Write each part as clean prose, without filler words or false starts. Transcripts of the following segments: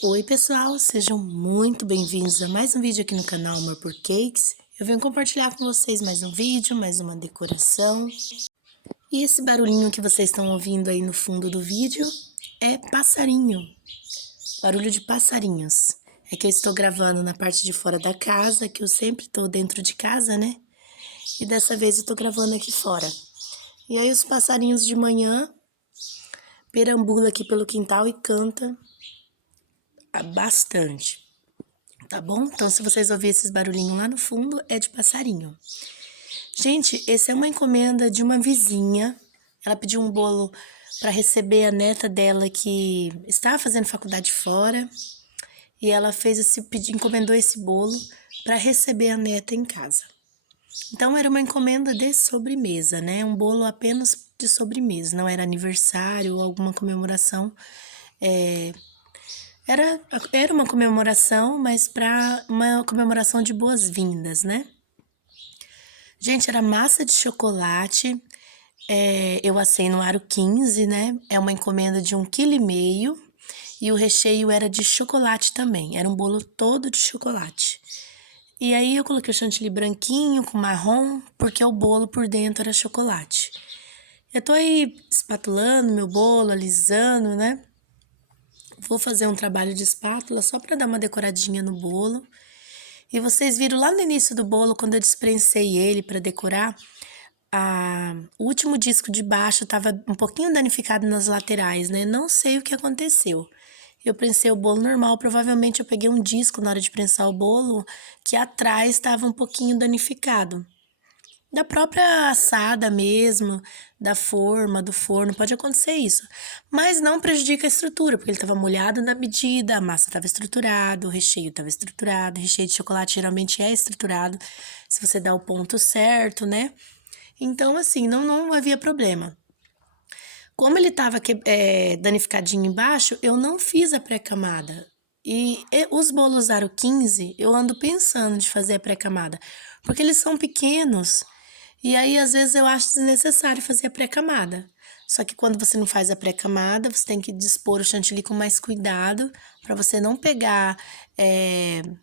Oi pessoal, sejam muito bem-vindos a mais um vídeo aqui no canal Amor por Cakes. Eu venho compartilhar com vocês mais um vídeo, mais uma decoração. E esse barulhinho que vocês estão ouvindo aí no fundo do vídeo é passarinho, barulho de passarinhos. É que eu estou gravando na parte de fora da casa, que eu sempre estou dentro de casa, né? E dessa vez eu estou gravando aqui fora. E aí os passarinhos de manhã perambulam aqui pelo quintal e cantam bastante. Tá bom? Então, se vocês ouvirem esses barulhinhos lá no fundo, é de passarinho. Gente, esse é uma encomenda de uma vizinha. Ela pediu um bolo para receber a neta dela que estava fazendo faculdade fora. E ela fez encomendou esse bolo para receber a neta em casa. Então, era uma encomenda de sobremesa, né? Um bolo apenas de sobremesa. Não era aniversário ou alguma comemoração. Era uma comemoração, mas para uma comemoração de boas-vindas, né? Gente, era massa de chocolate, eu assei no aro 15, né? É uma encomenda de 1,5 kg e o recheio era de chocolate também, era um bolo todo de chocolate. E aí eu coloquei o chantilly branquinho com marrom, porque o bolo por dentro era chocolate. Eu tô aí espatulando meu bolo, alisando, né? Vou fazer um trabalho de espátula só para dar uma decoradinha no bolo. E vocês viram lá no início do bolo, quando eu desprensei ele para decorar, o último disco de baixo estava um pouquinho danificado nas laterais, né? Não sei o que aconteceu. Eu prensei o bolo normal, provavelmente eu peguei um disco na hora de prensar o bolo que atrás estava um pouquinho danificado. Da própria assada mesmo, da forma, do forno, pode acontecer isso. Mas não prejudica a estrutura, porque ele estava molhado na medida, a massa estava estruturada, o recheio estava estruturado, o recheio de chocolate geralmente é estruturado, se você dá o ponto certo, né? Então, assim, não havia problema. Como ele estava danificadinho embaixo, eu não fiz a pré-camada. E os bolos aro 15, eu ando pensando de fazer a pré-camada, porque eles são pequenos. E aí, às vezes, eu acho desnecessário fazer a pré-camada. Só que quando você não faz a pré-camada, você tem que dispor o chantilly com mais cuidado para você não pegar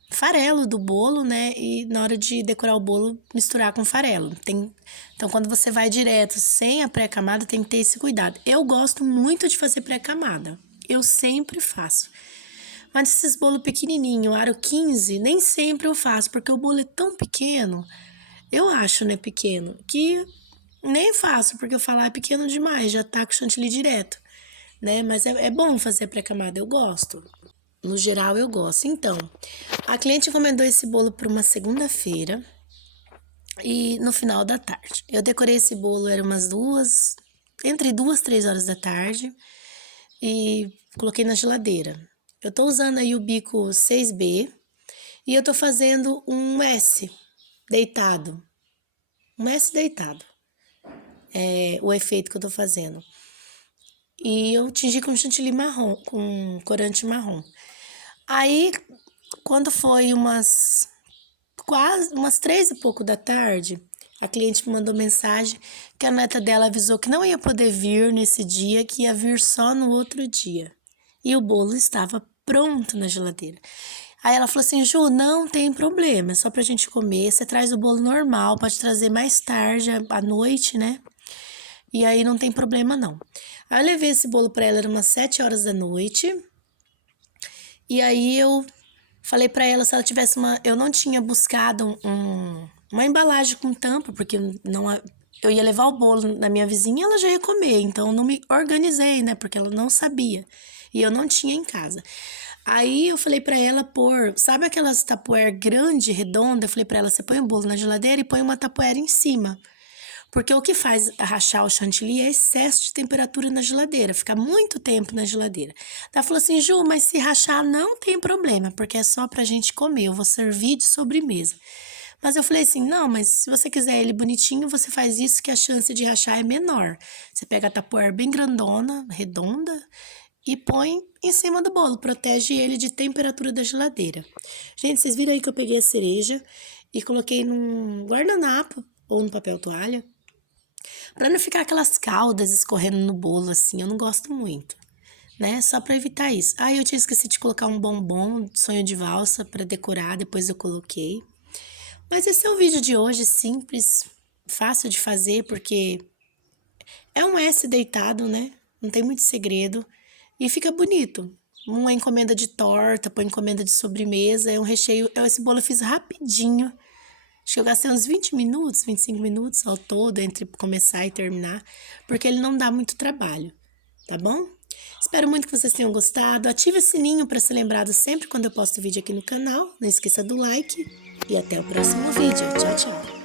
farelo do bolo, né? E na hora de decorar o bolo, misturar com farelo. Então, quando você vai direto sem a pré-camada, tem que ter esse cuidado. Eu gosto muito de fazer pré-camada. Eu sempre faço. Mas esses bolos pequenininho, aro 15, nem sempre eu faço, porque o bolo é tão pequeno. Eu acho, né, pequeno, que nem faço, porque eu falo, é pequeno demais, já tá com chantilly direto, né? Mas é bom fazer pré-camada, eu gosto. No geral, eu gosto. Então, a cliente encomendou esse bolo para uma segunda-feira e no final da tarde. Eu decorei esse bolo, era entre 2 e 3 horas da tarde e coloquei na geladeira. Eu tô usando aí o bico 6B e eu tô fazendo um S deitado. Um S deitado. É o efeito que eu tô fazendo. E eu tingi com chantilly marrom, com corante marrom. Aí, quando foi umas 3 e pouco da tarde, a cliente me mandou mensagem que a neta dela avisou que não ia poder vir nesse dia, que ia vir só no outro dia. E o bolo estava pronto na geladeira. Aí ela falou assim, Ju, não tem problema, é só pra gente comer. Você traz o bolo normal, pode trazer mais tarde, à noite, né? E aí não tem problema não. Aí eu levei esse bolo pra ela, era umas 7 horas da noite. E aí eu falei pra ela se ela tivesse eu não tinha buscado uma embalagem com tampa, porque eu ia levar o bolo na minha vizinha e ela já ia comer. Então eu não me organizei, né? Porque ela não sabia. E eu não tinha em casa. Aí eu falei pra ela pôr, sabe aquelas tapoer grande, redonda? Eu falei pra ela, você põe o bolo na geladeira e põe uma tapoer em cima. Porque o que faz rachar o chantilly é excesso de temperatura na geladeira, ficar muito tempo na geladeira. Ela falou assim, Ju, mas se rachar não tem problema, porque é só pra gente comer, eu vou servir de sobremesa. Mas eu falei assim, não, mas se você quiser ele bonitinho, você faz isso que a chance de rachar é menor. Você pega a tapoer bem grandona, redonda, e põe em cima do bolo, protege ele de temperatura da geladeira. Gente, vocês viram aí que eu peguei a cereja e coloquei num guardanapo ou no papel toalha, pra não ficar aquelas caldas escorrendo no bolo, assim, eu não gosto muito. né? Só para evitar isso. Ah, eu tinha esquecido de colocar um bombom, sonho de valsa, para decorar, depois eu coloquei. Mas esse é o vídeo de hoje, simples, fácil de fazer, porque é um S deitado, né? Não tem muito segredo. E fica bonito. Uma encomenda de torta, põe encomenda de sobremesa, é um recheio. Esse bolo eu fiz rapidinho. Acho que eu gastei uns 20 minutos, 25 minutos ao todo, entre começar e terminar, porque ele não dá muito trabalho, tá bom? Espero muito que vocês tenham gostado. Ative o sininho para ser lembrado sempre quando eu posto vídeo aqui no canal. Não esqueça do like e até o próximo vídeo. Tchau, tchau!